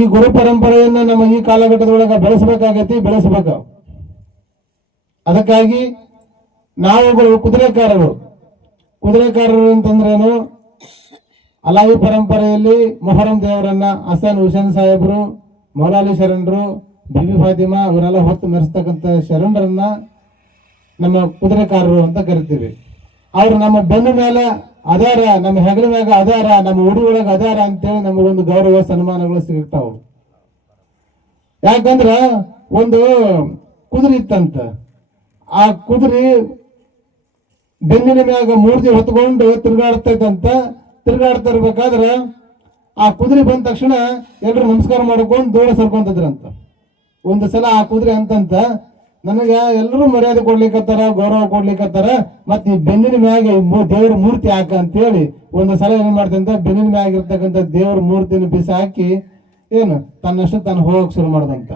ಈ ಗುರು ಪರಂಪರೆಯನ್ನ ನಮ್ಮ ಈ ಕಾಲಘಟ್ಟದೊಳಗ ಬೆಳೆಸಬೇಕಾಗತ್ತಿ ಬೆಳೆಸಬೇಕು. ಅದಕ್ಕಾಗಿ ನಾವುಗಳು ಕುದುರೆಕಾರರು. ಕುದುರೆಕಾರರು ಅಂತಂದ್ರೇನು? ಅಲಾಯಿ ಪರಂಪರೆಯಲ್ಲಿ ಮೊಹರಂ ದೇವರನ್ನ ಹಸನ್ ಹುಸೇನ್ ಸಾಹೇಬರು, ಮೌಲಾಲಿ ಶರಣರು, ಬಿಬಿ ಫಾತಿಮಾ ಅವರೆಲ್ಲ ಹೊತ್ತು ಮೆರೆಸ್ತಕ್ಕಂಥ ಶರಣರನ್ನ ನಮ್ಮ ಕುದುರೆಕಾರರು ಅಂತ ಕರಿತೀವಿ. ಅವರು ನಮ್ಮ ಬೆನ್ನು ಮೇಲೆ ಅದಾರ, ನಮ್ಮ ಹೆಗಲ ಮ್ಯಾಗ ಅದಾರ, ನಮ್ಮ ಉಡಿ ಒಳಗ ಅದಾರ ಅಂತೇಳಿ ನಮಗೊಂದು ಗೌರವ ಸನ್ಮಾನಗಳು ಸಿಗ್ತಾವ. ಯಾಕಂದ್ರ ಒಂದು ಕುದುರೆ ಇತ್ತಂತ, ಆ ಕುದುರೆ ಬೆನ್ನಿನ ಮ್ಯಾಗ ಮೂರ್ತಿ ಹೊತ್ಕೊಂಡು ತಿರ್ಗಾಡ್ತೈತಂತ ತಿರ್ಗಾಡ್ತಾ ಇರ್ಬೇಕಾದ್ರ ಆ ಕುದುರೆ ಬಂದ ತಕ್ಷಣ ಎಲ್ಲರೂ ನಮಸ್ಕಾರ ಮಾಡ್ಕೊಂಡು ದೂರ ಸರ್ಕೊಂತದ್ರಂತ. ಒಂದು ಸಲ ಆ ಕುದುರೆ ಅಂತಂತ ನನಗ ಎಲ್ಲರೂ ಮರ್ಯಾದೆ ಕೊಡ್ಲಿಕ್ಕತ್ತಾರ, ಗೌರವ ಕೊಡ್ಲಿಕ್ಕತ್ತಾರ, ಮತ್ತೆ ಈ ಬೆನ್ನಿನ ಮ್ಯಾಗ ದೇವ್ರ ಮೂರ್ತಿ ಹಾಕ ಅಂತೇಳಿ ಒಂದು ಸಲ ಏನ್ ಮಾಡ್ತಂತ ಬೆನ್ನಿನ ಮ್ಯಾಗ ಇರ್ತಕ್ಕಂಥ ದೇವ್ರ ಮೂರ್ತಿನ ಬಿಸಿ ಹಾಕಿ ಏನು ತನ್ನಷ್ಟು ತಾನು ಹೋಗಕ್ ಶುರು ಮಾಡ್ದಂತ.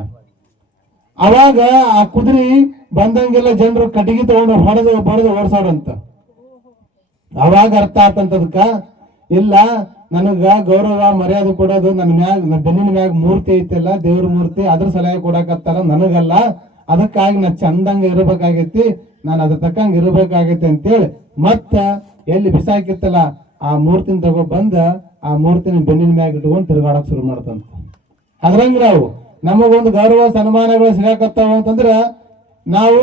ಅವಾಗ ಆ ಕುದುರೆ ಬಂದಂಗೆಲ್ಲ ಜನರು ಕಟ್ಟಿಗೆ ತಗೊಂಡು ಹೊಡೆದು ಬಡದು ಓಡಿಸೋರಂತ ಅವಾಗ ಅರ್ಥ ಆತಂತದಕ್ಕ ಇಲ್ಲ, ನನಗ ಗೌರವ, ಮರ್ಯಾದೆ ಕೊಡೋದು ನನ್ನ ಮ್ಯಾಗ ನನ್ನ ಬೆನ್ನಿನ ಮ್ಯಾಗ ಮೂರ್ತಿ ಐತಲ್ಲ, ದೇವ್ರ ಮೂರ್ತಿ ಅದ್ರ ಸಲಹೆ ಕೊಡಕತ್ತಾರ, ನನಗಲ್ಲ. ಅದಕ್ಕಾಗಿ ನಾ ಚಂದಂಗ ಇರಬೇಕಾಗೈತಿ, ನಾನು ಅದ್ರ ತಕ್ಕಂಗ ಇರಬೇಕಾಗೈತಿ ಅಂತೇಳಿ ಮತ್ತ ಎಲ್ಲಿ ಬಿಸಾಕಿತ್ತಲ್ಲ, ಆ ಮೂರ್ತಿನ ತಗೋ ಬಂದ, ಆ ಮೂರ್ತಿನ ಬೆನ್ನಿನ ಮ್ಯಾಗ ಇಟ್ಕೊಂಡು ತಿರುಗಾಡಕ್ ಶುರು ಮಾಡ್ತಂತ. ಅದ್ರಂಗ ನಾವು ನಮಗೊಂದು ಗೌರವ ಸನ್ಮಾನಗಳು ಸಿಗಾಕತ್ತಾವ ಅಂತಂದ್ರ ನಾವು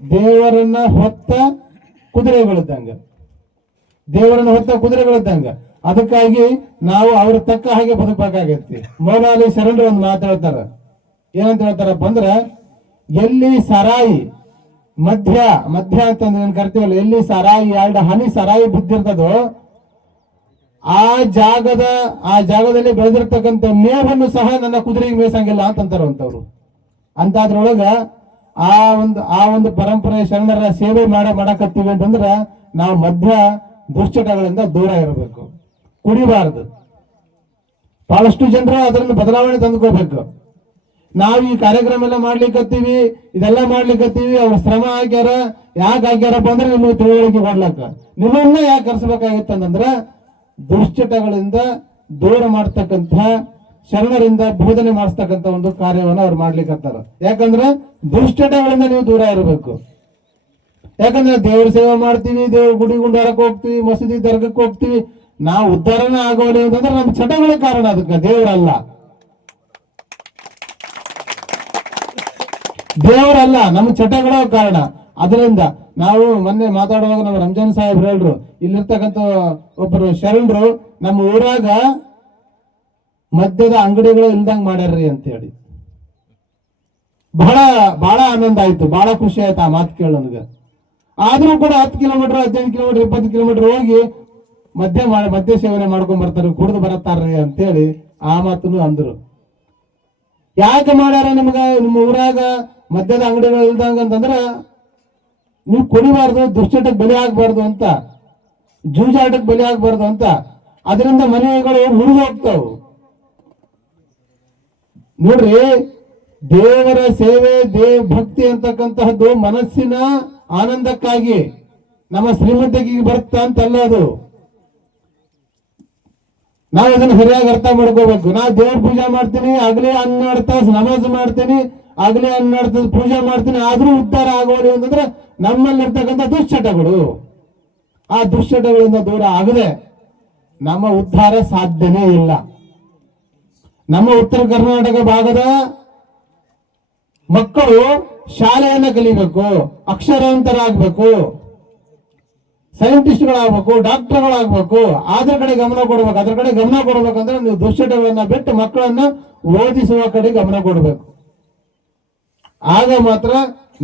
ದೇವರನ್ನ ಹೊತ್ತ ಕುದುರೆಗಳಿದ್ದಂಗ ದೇವರನ್ನ ಹೊತ್ತ ಕುದುರೆಗಳಿದ್ದಂಗ ಅದಕ್ಕಾಗಿ ನಾವು ಅವ್ರ ತಕ್ಕ ಹಾಗೆ ಬದುಕಬೇಕಾಗೈತಿ. ಮೌಲಾಲಿ ಶರಣರು ಒಂದು ಮಾತಾಡ್ತಾರ ಏನಂತ ಹೇಳ್ತಾರಪ್ಪ ಅಂದ್ರ ಎಲ್ಲಿ ಸರಾಯಿ, ಮಧ್ಯ ಮಧ್ಯ ಅಂತಂದ್ರೆ ಏನ್ ಕರಿತೀವಲ್ಲ, ಎಲ್ಲಿ ಸರಾಯಿ, ಎರಡು ಹನಿ ಸರಾಯಿ ಬಿದ್ದಿರ್ತದೋ, ಆ ಜಾಗದ, ಆ ಜಾಗದಲ್ಲಿ ಬೆಳೆದಿರ್ತಕ್ಕಂಥ ಮೇವನ್ನು ಸಹ ನನ್ನ ಕುದುರೆಗೆ ಮೇಸಂಗಿಲ್ಲ ಅಂತಂತಾರಂತವ್ರು ಅಂತಾದ್ರೊಳಗ ಆ ಒಂದು ಆ ಒಂದು ಪರಂಪರೆ ಶರಣರ ಸೇವೆ ಮಾಡ, ಮಾಡಕತ್ತೀವಿ ಅಂತಂದ್ರ ನಾವು ಮಧ್ಯ ದುಶ್ಚಟಗಳಿಂದ ದೂರ ಇರಬೇಕು. ಕುಡಿಬಾರದು. ಬಹಳಷ್ಟು ಜನರು ಅದನ್ನು ಬದಲಾವಣೆ ತಂದ್ಕೋಬೇಕು. ನಾವು ಈ ಕಾರ್ಯಕ್ರಮ ಎಲ್ಲ ಮಾಡ್ಲಿಕ್ಕತ್ತೀವಿ ಇದೆಲ್ಲ ಮಾಡ್ಲಿಕ್ಕತ್ತೀವಿ ಅವ್ರ ಶ್ರಮ ಹಾಕ್ಯಾರ ಯಾಕೆ ಹಾಕ್ಯಾರಪ್ಪ ಅಂದ್ರೆ ನಿಮಗೆ ತಿಳುವಳಿಕೆ ಕೊಡ್ಲಕ್ಕ. ನಿಮ್ಮನ್ನ ಯಾಕೆ ಕರ್ಸಬೇಕಾಗಿತ್ತು ಅಂತಂದ್ರ, ದುಶ್ಚಟಗಳಿಂದ ದೂರ ಮಾಡ್ತಕ್ಕಂಥ, ಶರಣರಿಂದ ಬೋಧನೆ ಮಾಡಿಸ್ತಕ್ಕಂಥ ಒಂದು ಕಾರ್ಯವನ್ನು ಅವ್ರು ಮಾಡ್ಲಿಕ್ಕತ್ತಾರ ಯಾಕಂದ್ರ ದುಶ್ಚಟಗಳಿಂದ ನೀವು ದೂರ ಇರಬೇಕು. ಯಾಕಂದ್ರೆ ದೇವ್ರ ಸೇವೆ ಮಾಡ್ತೀವಿ, ದೇವ್ರ ಗುಡಿ ಗುಂಡಾರಕ್ಕೆ ಹೋಗ್ತೀವಿ, ಮಸೀದಿ ದರ್ಗಕ್ಕೆ ಹೋಗ್ತೀವಿ. ನಾವು ಉದ್ಧಾರನೇ ಆಗೋಲಿ ಅಂತಂದ್ರೆ ನಮ್ಮ ಚಟಗಳ ಕಾರಣ ಅದಕ್ಕೆ, ದೇವರಲ್ಲ. ದೇವರಲ್ಲ, ನಮ್ಮ ಚಟಗಳ ಕಾರಣ. ಅದರಿಂದ ನಾವು ಮೊನ್ನೆ ಮಾತಾಡುವಾಗ ನಮ್ಮ ರಂಜಾನ್ ಸಾಹೇಬ್ ಹೇಳ್ರು, ಇಲ್ಲಿರ್ತಕ್ಕಂಥ ಒಬ್ಬರು ಶರಣರು, ನಮ್ಮ ಊರಾಗ ಮದ್ಯದ ಅಂಗಡಿಗಳು ಇಲ್ದಂಗ್ ಮಾಡ್ಯಾರ್ರಿ ಅಂತ ಹೇಳಿ. ಬಹಳ ಬಹಳ ಆನಂದ ಆಯ್ತು, ಬಹಳ ಖುಷಿ ಆಯ್ತು ಆ ಮಾತು ಕೇಳ ನನಗೆ. ಆದ್ರೂ ಕೂಡ ಹತ್ತು ಕಿಲೋಮೀಟರ್ ಹದಿನೈದು ಕಿಲೋಮೀಟರ್ ಇಪ್ಪತ್ತು ಕಿಲೋಮೀಟರ್ ಹೋಗಿ ಮದ್ಯ ಮಾಡಿ ಮದ್ಯ ಸೇವನೆ ಮಾಡ್ಕೊಂಡ್ ಬರ್ತಾರೆ, ಕುಡಿದು ಬರತ್ತಾರ್ರಿ ಅಂತೇಳಿ ಆ ಮಾತನ್ನು ಅಂದ್ರು. ಯಾಕೆ ಮಾಡ್ಯಾರ ನಿಮ್ಗ, ನಿಮ್ಮ ಊರಾಗ ಮದ್ಯದ ಅಂಗಡಿಗಳು ಇಲ್ದಂಗ ಅಂತಂದ್ರೆ ನೀವು ಕುಡಿಬಾರ್ದು, ದುಶ್ಚಟಕ್ಕೆ ಬಲಿ ಆಗ್ಬಾರ್ದು ಅಂತ, ಜೂಜಾಟಕ್ಕೆ ಬಲಿ ಆಗ್ಬಾರ್ದು ಅಂತ, ಅದರಿಂದ ಮನೆಗಳು ಮುರಿದು ಹೋಗ್ತಾವು. ನೋಡ್ರಿ, ದೇವರ ಸೇವೆ, ದೇವ್ ಭಕ್ತಿ ಅಂತಕ್ಕಂತಹದ್ದು ಮನಸ್ಸಿನ ಆನಂದಕ್ಕಾಗಿ ನಮ್ಮ ಶ್ರೀಮಂತಿಗೆ ಬರುತ್ತಾ ಅಂತಲ್ಲ ಅದು. ನಾವು ಇದನ್ನು ಸರಿಯಾಗಿ ಅರ್ಥ ಮಾಡ್ಕೋಬೇಕು. ನಾ ದೇವ್ರ ಪೂಜೆ ಮಾಡ್ತೀನಿ ಆಗ್ಲೇ ಹನ್ನೆರಡು ತಾಸು ನಮಾಜ್ ಮಾಡ್ತೀನಿ ಆಗ್ಲೇ ಹನ್ನೆರಡು ಪೂಜೆ ಮಾಡ್ತೀನಿ, ಆದ್ರೂ ಉದ್ಧಾರ ಆಗೋದು ಅಂತಂದ್ರೆ ನಮ್ಮಲ್ಲಿರ್ತಕ್ಕಂಥ ದುಶ್ಚಟಗಳು. ಆ ದುಶ್ಚಟಗಳಿಂದ ದೂರ ಆಗದೆ ನಮ್ಮ ಉದ್ಧಾರ ಸಾಧ್ಯನೇ ಇಲ್ಲ. ನಮ್ಮ ಉತ್ತರ ಕರ್ನಾಟಕ ಭಾಗದ ಮಕ್ಕಳು ಶಾಲೆಯನ್ನ ಕಲಿಬೇಕು, ಅಕ್ಷರಾಂತರಾಗಬೇಕು, ಸೈಂಟಿಸ್ಟ್ಗಳಾಗಬೇಕು, ಡಾಕ್ಟರ್ಗಳಾಗಬೇಕು ಅದ್ರ ಕಡೆ ಗಮನ ಕೊಡ್ಬೇಕು, ಅದ್ರ ಕಡೆ ಗಮನ ಕೊಡ್ಬೇಕಂದ್ರೆ ನೀವು ದುಶ್ಚಟಗಳನ್ನ ಬಿಟ್ಟು ಮಕ್ಕಳನ್ನ ಓದಿಸುವ ಕಡೆ ಗಮನ ಕೊಡಬೇಕು. ಆಗ ಮಾತ್ರ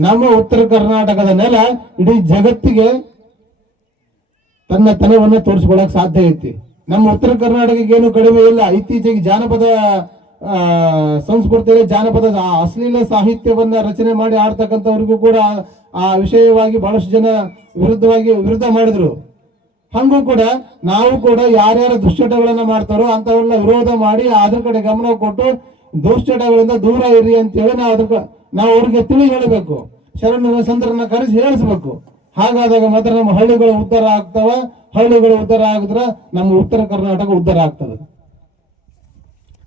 ನಮ್ಮ ಉತ್ತರ ಕರ್ನಾಟಕದ ನೆಲ ಇಡೀ ಜಗತ್ತಿಗೆ ತನ್ನ ತನವನ್ನ ತೋರಿಸ್ಕೊಳಕ್ ಸಾಧ್ಯ ಐತಿ. ನಮ್ಮ ಉತ್ತರ ಕರ್ನಾಟಕಕ್ಕೆ ಏನು ಕಡಿಮೆ ಇಲ್ಲ. ಇತ್ತೀಚೆಗೆ ಜಾನಪದ ಸಂಸ್ಕೃತಿಯಲ್ಲಿ ಜಾನಪದ ಅಶ್ಲೀಲ ಸಾಹಿತ್ಯವನ್ನ ರಚನೆ ಮಾಡಿ ಆಡ್ತಕ್ಕಂಥವ್ರಿಗೂ ಕೂಡ ಆ ವಿಷಯವಾಗಿ ಬಹಳಷ್ಟು ಜನ ವಿರುದ್ಧವಾಗಿ ವಿರುದ್ಧ ಮಾಡಿದ್ರು. ಹಂಗೂ ಕೂಡ ನಾವು ಕೂಡ ಯಾರ್ಯಾರ ದುಶ್ಚಟಗಳನ್ನ ಮಾಡ್ತಾರೋ ಅಂತವೆಲ್ಲ ವಿರೋಧ ಮಾಡಿ ಅದ್ರ ಕಡೆ ಗಮನ ಕೊಟ್ಟು ದುಶ್ಚಟಗಳಿಂದ ದೂರ ಇರಿ ಅಂತೇಳಿ ನಾವು ಅದ್ರ ನಾವು ಅವ್ರಿಗೆ ತಿಳಿ ಹೇಳಬೇಕು. ಶರಣ ಸಂತರನ್ನ ಕರೆಸಿ ಹೇಳಿಸ್ಬೇಕು. ಹಾಗಾದಾಗ ಮಾತ್ರ ನಮ್ಮ ಹಳ್ಳಿಗಳು ಉದ್ಧಾರ ಆಗ್ತಾವ. ಹಳ್ಳಿಗಳು ಉದ್ಧಾರ ಆಗಿದ್ರ ನಮ್ಮ ಉತ್ತರ ಕರ್ನಾಟಕ ಉದ್ಧಾರ ಆಗ್ತದ.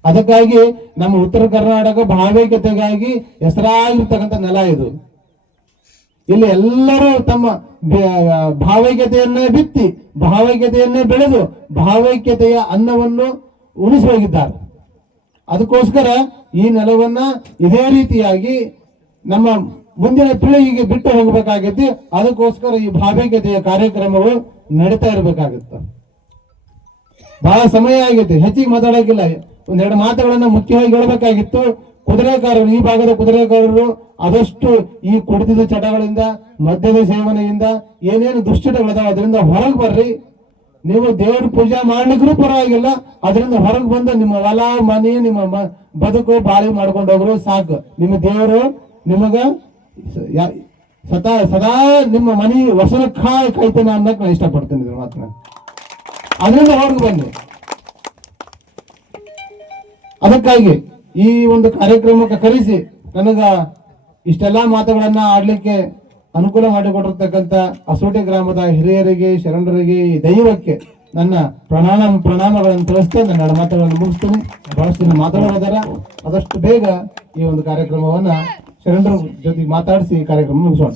ಅದಕ್ಕಾಗಿ ನಮ್ಮ ಉತ್ತರ ಕರ್ನಾಟಕ ಭಾವೈಕ್ಯತೆಗಾಗಿ ಹೆಸರಾಗಿರ್ತಕ್ಕಂಥ ನೆಲ ಇದು. ಇಲ್ಲಿ ಎಲ್ಲರೂ ತಮ್ಮ ಭಾವೈಕ್ಯತೆಯನ್ನೇ ಬಿತ್ತಿ, ಭಾವೈಕ್ಯತೆಯನ್ನೇ ಬೆಳೆದು, ಭಾವೈಕ್ಯತೆಯ ಅನ್ನವನ್ನು ಉಳಿಸಿ ಹೋಗಿದ್ದಾರೆ. ಅದಕ್ಕೋಸ್ಕರ ಈ ನೆಲವನ್ನ ಇದೇ ರೀತಿಯಾಗಿ ನಮ್ಮ ಮುಂದಿನ ಪೀಳಿಗೆಗೆ ಬಿಟ್ಟು ಹೋಗಬೇಕಾಗಿದ್ದು ಅದಕ್ಕೋಸ್ಕರ ಈ ಭಾವೈಕ್ಯತೆಯ ಕಾರ್ಯಕ್ರಮಗಳು ನಡೀತಾ ಇರಬೇಕಾಗುತ್ತೆ. ಬಹಳ ಸಮಯ ಆಗಿದೆ, ಹೆಚ್ಚಿಗೆ ಮಾತಾಡೋಕ್ಕಿಲ್ಲ. ಒಂದೆರಡು ಮಾತುಗಳನ್ನ ಮುಖ್ಯವಾಗಿ ಹೇಳಬೇಕಾಗಿತ್ತು. ಕುದುರೆಕಾರರು ಈ ಭಾಗದ ಕುದುರೆಕಾರರು ಆದಷ್ಟು ಈ ಕುಡಿತದ ಚಟಗಳಿಂದ, ಮದ್ಯದ ಸೇವನೆಯಿಂದ ಏನೇನು ದುಶ್ಚಟಗಳಿದಾವೆ ಅದರಿಂದ ಹೊರಗೆ ಬರ್ರಿ. ನೀವು ದೇವ್ರ ಪೂಜೆ ಮಾಡ್ಲಿಕ್ಕೂ ಪರವಾಗಿಲ್ಲ. ಅದರಿಂದ ಹೊರಗೆ ಬಂದು ನಿಮ್ಮ ಹೊಲ, ಮನೆ, ನಿಮ್ಮ ಬದುಕು ಬಾಳಿ ಮಾಡ್ಕೊಂಡು ಹೋಗ್ರು ಸಾಕು. ನಿಮ್ಮ ದೇವರು ನಿಮಗ ಸದಾ ಸದಾ ನಿಮ್ಮ ಮನೆ ವಸನ ಕಾಯ್ ಕಾಯ್ತಾನೆ ಅನ್ನಕ್ ನಾನು ಇಷ್ಟಪಡ್ತೀನಿ ಇದ್ರ ಮಾತ್ರ ಅದರಿಂದ ಹೊರಗೆ ಬನ್ನಿ. ಅದಕ್ಕಾಗಿ ಈ ಒಂದು ಕಾರ್ಯಕ್ರಮಕ್ಕೆ ಕರೆಸಿ ನನಗ ಇಷ್ಟೆಲ್ಲಾ ಮಾತುಗಳನ್ನ ಆಡ್ಲಿಕ್ಕೆ ಅನುಕೂಲ ಮಾಡಿಕೊಟ್ಟಿರ್ತಕ್ಕಂಥ ಅಸೋಟಿ ಗ್ರಾಮದ ಹಿರಿಯರಿಗೆ, ಶರಣರಿಗೆ ದೈವಕ್ಕೆ ನನ್ನ ಪ್ರಣಾಮ, ಪ್ರಣಾಮಗಳನ್ನು ತಿಳಿಸ್ತಾ ನನ್ನ ಮಾತುಗಳನ್ನು ಮುಗಿಸ್ತೀನಿ. ಬಹಳಷ್ಟು ಜನ ಮಾತಾಡೋದಾರ ಆದಷ್ಟು ಬೇಗ ಈ ಒಂದು ಕಾರ್ಯಕ್ರಮವನ್ನ ಶರಣರ ಜೊತೆ ಮಾತಾಡಿಸಿ ಈ ಕಾರ್ಯಕ್ರಮ ಮುಗಿಸೋಣ.